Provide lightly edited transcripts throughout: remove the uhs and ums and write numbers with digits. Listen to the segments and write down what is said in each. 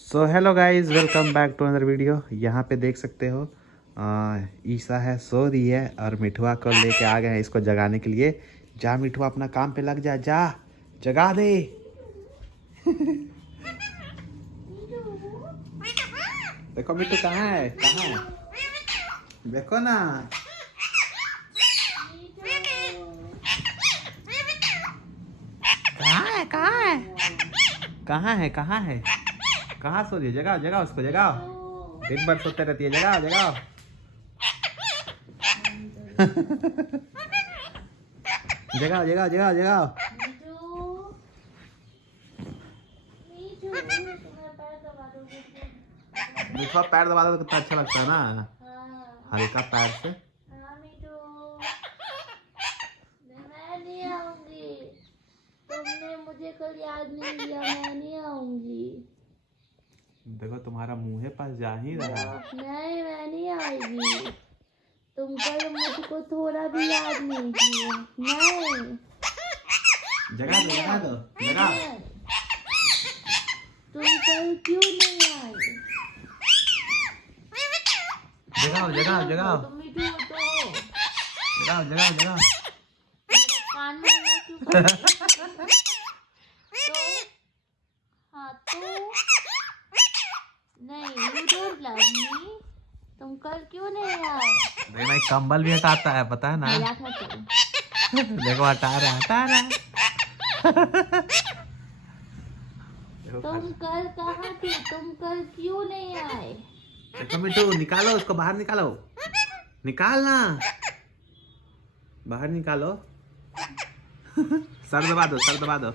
So hello guys, welcome back to another video. यहाँ पे देख सकते हो ईसा है, सो रही है और मिठुआ को लेके आ गए हैं इसको जगाने के लिए। जा मिठुआ, अपना काम पे लग जा, जा जगा दे। देखो मिठू कहाँ है, कहाँ है, देखो ना। कहाँ है, कहाँ है, कहाँ है, कहाँ है, कहाँ सो रही है? जगाओ जगाओ उसको, जगाओ। दिन भर सोते रहती है, जगाओ जगाओ। जगाओ जगाओ जगाओ जगाओ। मिठुआ पैर दबा दो तो कितना अच्छा लगता है ना, हल्का पैर से। मैं नहीं आऊंगी, तुमने मुझे कल याद नहीं किया, मैं नहीं आऊंगी। देखो तुम्हारा मुंह पास जा ही रहा है। नहीं, मैं नहीं आएगी। तुम कल मुझको थोड़ा भी याद नहीं किया। नहीं, जगा दो जगा दो जगा। तुम कल क्यों नहीं आए? जगाओ जगाओ जगाओ तुम मिठू तो जगाओ जगाओ जगाओ। कान में लगा क्यों कर रही? तो हाँ तो नहीं, यू डोंट लव मी। तुम कल क्यों नहीं आए? देखना एक कंबल भी हटाता है, पता है ना। मजाक मत करो। देखो हटा रहा है, हटा रहा है। तुम कल कहाँ थे? तुम कल क्यों नहीं आए? देखो मिठू, निकालो उसको बाहर, निकालो, निकालना, बाहर निकालो। सर दबा दो, सर दबा दो।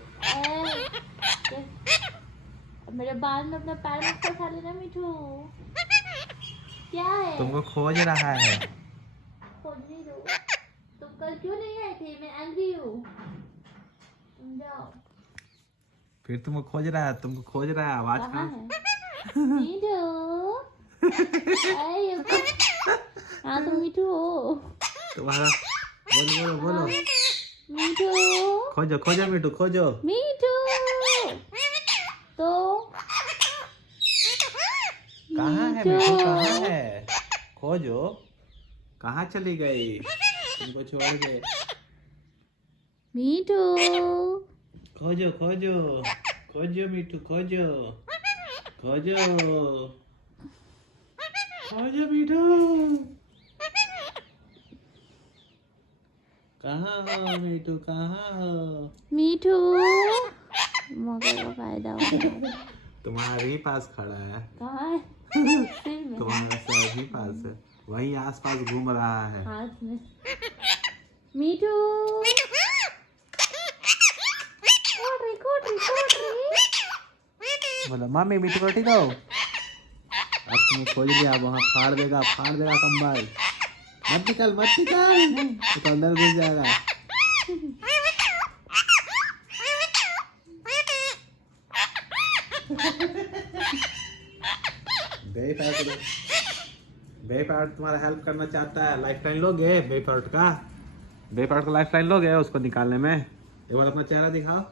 मेरे बाल में अपना पैर मत फंसा लेना मिठू। क्या है? तुमको खोज रहा है। खोजने दो। तुम कल क्यों नहीं आए थे? मैं एंग्री हूँ। तुम जाओ। फिर तुमको खोज रहा है, तुमको खोज रहा है। आवाज कहाँ कहाँ है? मिठू। हाँ तुम मिठू हो। तुम्हारा? बोलो बोलो बोलो। मिठू। खोजो खोजो मिठू, खोजो। मिठू। तो कहाँ है मिठू, कहाँ है? खोजो, कहाँ चली गई तुमको छोड़ के? मिठू। खोजो खोजो खोजो मिठू, खोजो खोजो खोजो मिठू। कहाँ हो मिठू, कहाँ हो? मिठू। मौके का फायदा उठा। तुम्हारे पास खड़ा है। कहाँ है? सिर में। तुम्हारा सर ही पास है, वही आसपास घूम रहा है। हाथ में। मिठू। बोलो मम्मी मिठू रोटी दो। अब तुम्हें खोज लिया, वहाँ फाड़ देगा कंबल। मत निकल मत निकल, तो अंदर घुस जाएगा। बेपैरट तुम्हारा हेल्प करना चाहता है। लाइफ लाइन लोगे बेपैरट का? बेपैरट का लाइफ लाइन लोगे उसको निकालने में? एक बार अपना चेहरा दिखाओ,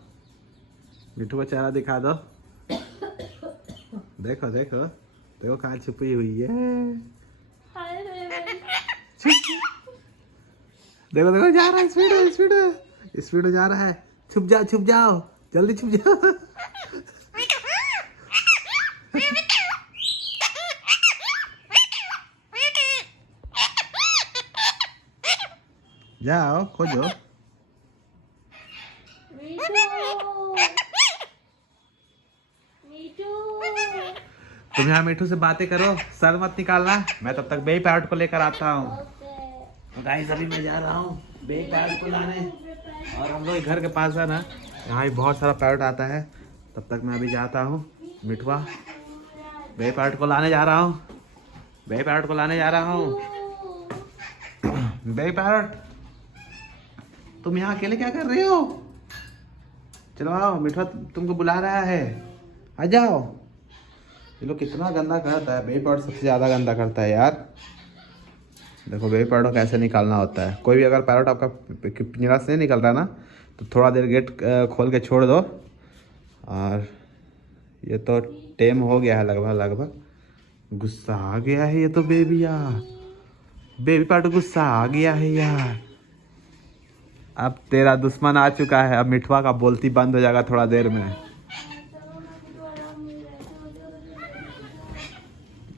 मिठू का चेहरा दिखा दो। देखो देखो देखो कहाँ छुपी हुई है। देखो देखो जा रहा है, स्पीड जा रहा है। छुप जाओ जल्दी, छुप जाओ। जाओ खोजो। तुम यहाँ मिठू से बातें करो, सर मत निकालना। मैं तब तक बेबी पैरट को लेकर आता हूँ। गाइस अभी मैं जा रहा हूँ बेबी पैरट को लाने। और हम लोग घर के पास है ना, यहाँ भी बहुत सारा पैरट आता है। तब तक मैं अभी जाता हूँ मिठुआ, बेबी पैरट को लाने जा रहा हूँ। बेबी पैरट को लाने जा रहा हूँ। बेबी पैरट, तुम यहाँ अकेले क्या कर रहे हो? चलो आओ, मिठुआ तुमको बुला रहा है, आ जाओ। ये लोग कितना गंदा करता है, बेबी पैरट सबसे ज़्यादा गंदा करता है यार। देखो बेबी पैरट को कैसे निकालना होता है। कोई भी अगर पैरट आपका पिंजरा से नहीं निकल रहा ना, तो थोड़ा देर गेट खोल के छोड़ दो और ये तो टेम हो गया है लगभग लगभग। गुस्सा आ गया है ये तो बेबी यार, बेबी पैरोट गुस्सा आ गया है यार। अब तेरा दुश्मन आ चुका है, अब मिठुआ का बोलती बंद हो जाएगा थोड़ा देर में। चलो ना, मुझे आराम मिल रहा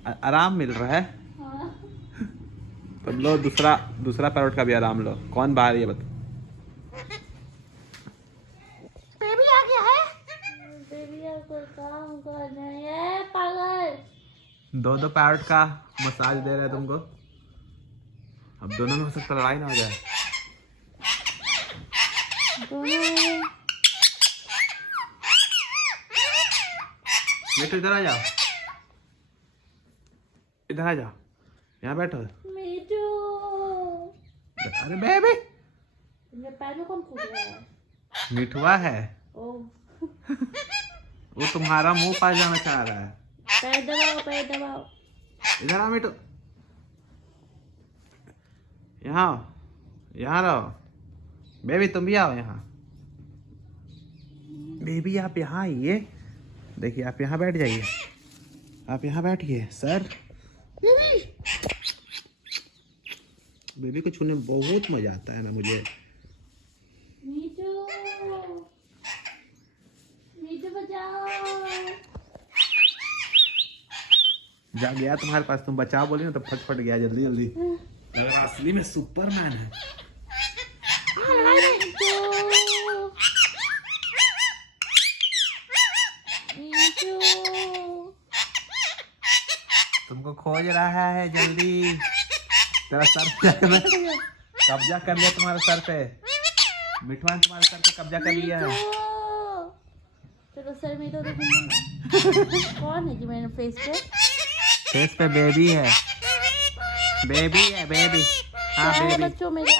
है, आराम मिल रहा है हाँ। तो लो दूसरा पैरोट का भी आराम लो। कौन बाहर ये बता। बेबी आ गया है। बेबी को काम करना है पागल। दो पैरोट का मसाज दे रहे हैं तुमको। अब दोनों में हो सकता लड़ाई ना हो जाए। मिठू इधर आ जाओ, इधर आ जाओ, यहाँ बैठो। मीठू, अरे बेबी, मेरे पैर में कौन फूट रहा है? मिठुआ है ओ, वो तुम्हारा मुंह पास जाना चाह रहा है। पैर दबाओ, पैर दबाओ। इधर आओ मिठू, यहाँ यहाँ रहो। बेबी तुम भी आओ यहाँ। बेबी आप यहाँ आइए, देखिए आप यहाँ बैठ जाइए, आप यहाँ बैठिए सर। बेबी को छूने में बहुत मजा आता है ना मुझे। मीठू, मीठू बचाओ। जा गया तुम्हारे पास, तुम बचाओ बोली ना तो फट गया जल्दी जल्दी। अगर असली में सुपरमैन है। तुमको खोज रहा है जल्दी, तेरा सर कब्जा कर लिया तुम्हारे सर पे। मिठुआ ने तुम्हारे सर पे कब्जा कर लिया है। चलो सर में तो देखूंगा। कौन है जी मेरे फेस पे बेबी है, बेबी है बेबी। हाँ बेबी। बच्चों मेरे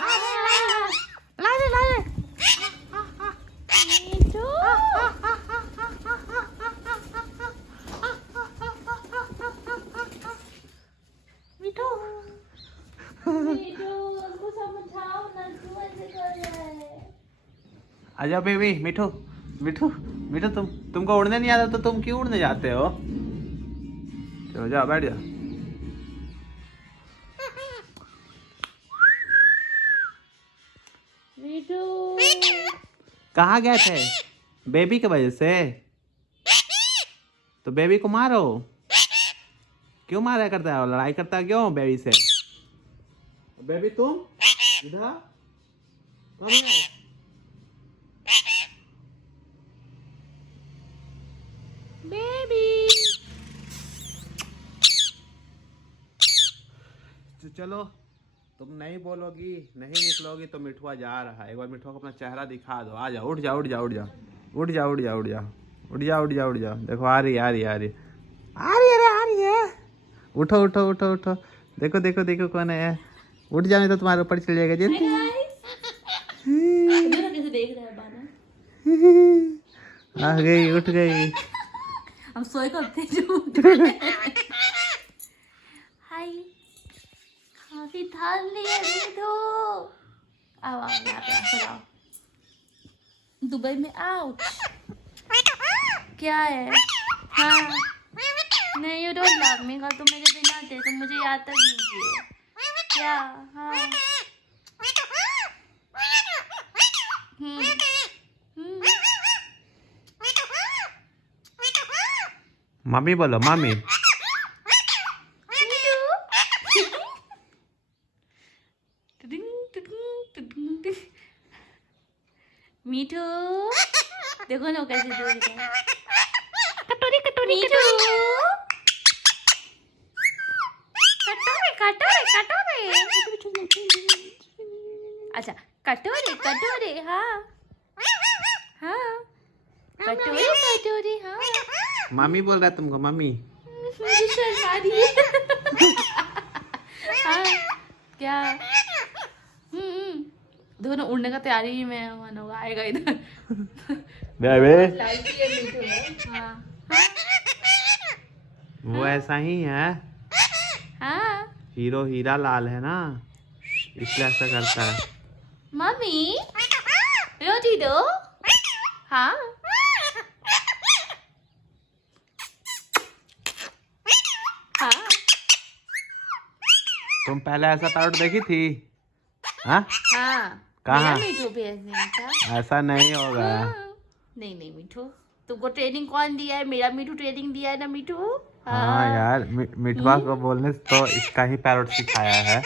लाले मीठू, मीठू, मीठू, हमको समझाओ ना, क्यों ऐसे कर रहा है? आजा बेबी। मिठू मिठू मिठू, तुमको उड़ने नहीं आता तो तुम क्यों उड़ने जाते हो? चलो जाओ बैठ जाओ। मीठू, कहाँ गए थे? बेबी की वजह से तो बेबी को मारो। क्यों मारा करता है, लड़ाई करता है क्यों बेबी से? बेबी तुम इधर कौन है? बेबी, चलो तुम नहीं बोलोगी, नहीं निकलोगी तो मिठुआ जा रहा है। एक बार मिठुआ को अपना चेहरा दिखा दो। आ जाओ, उठ जाओ उठ जाओ उठ जाओ उठ जाओ उठ जाओ उठ जाओ उठ जाओ उठ जाओ उठ जाओ। देखो आ रही आ रही आ रही आ रही है, आ रही है। उठो उठो उठो उठो, देखो देखो देखो कौन है। उठ जाओ नहीं तो तुम्हारे ऊपर चल जाएगा जल्दी। कैसे देख रहा है बाबा? आ गई, उठ गई। हम सोए करते जो हाय, काफी थाल लिया मीठू। आओ आओ यहाँ पे ऐसे आओ। दुबई में आओ। क्या है? हाँ नहीं, यू डोंट लव मी, कल तुम मेरे बिना थे, तुम मुझे याद तक नहीं किए क्या? हाँ मम्मी बोलो मम्मी। मीठू, देखो ना कैसे दूर है। कटोरी कटोरी कटोरी कटोरी कटोरी। अच्छा कटोरी कटोरी, हाँ हाँ कटोरी कटोरी, हाँ। मम्मी बोल रहा है तुमको मम्मी। मुझे शर्म आ रही है। हाँ क्या? दोनों उड़ने का तैयारी में मन होगा, आएगा इधर। बेबी हाँ वो ऐसा ही है, हाँ। हीरो हीरा लाल है ना, इसलिए ऐसा करता है। मम्मी रोटी दो। हाँ तुम पहले ऐसा पैरोट देखी थी? हाँ हाँ कहाँ? मेरा मिठू भी ऐसे नहीं था। ऐसा नहीं होगा। नहीं नहीं मिठू, तुमको ट्रेनिंग कौन दिया है? मेरा मिठू ट्रेनिंग दिया है ना मिठू। हाँ यार, मिठवा को बोलने से तो इसका ही पैरोट सिखाया है।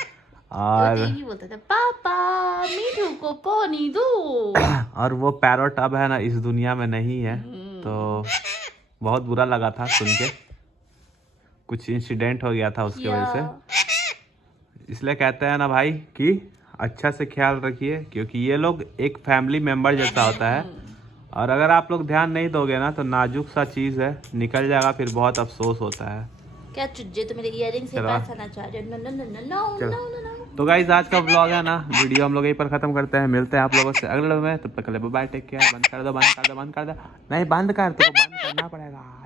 और वो यही बोलता था, पापा मिठू को पानी दो। और वो पैरोट अब है ना इस दुनिया में नहीं है, तो बहुत बुरा लगा था सुन के। कुछ इंसिडेंट हो गया था उसकी वजह से। इसलिए कहते हैं ना भाई कि अच्छा से ख्याल रखिए, क्योंकि ये लोग एक फैमिली मेंबर जैसा होता है। और अगर आप लोग ध्यान नहीं दोगे ना तो नाजुक सा चीज़ है, निकल जाएगा फिर बहुत अफसोस होता है। क्या चुज्जे, तो मेरे इयररिंग से पास आना चाह रहे हो? No no no no no चलो। No no no. तो गाइस आज का व्लॉग है ना, वीडियो हम लोग यहीं पर खत्म करते हैं। मिलते हैं आप लोगों से अगले में, तब तक के लिए बाय, टेक केयर। बंद कर दो, बंद कर दो, बंद कर दो। नहीं बंद कर, तो बंद करना पड़ेगा।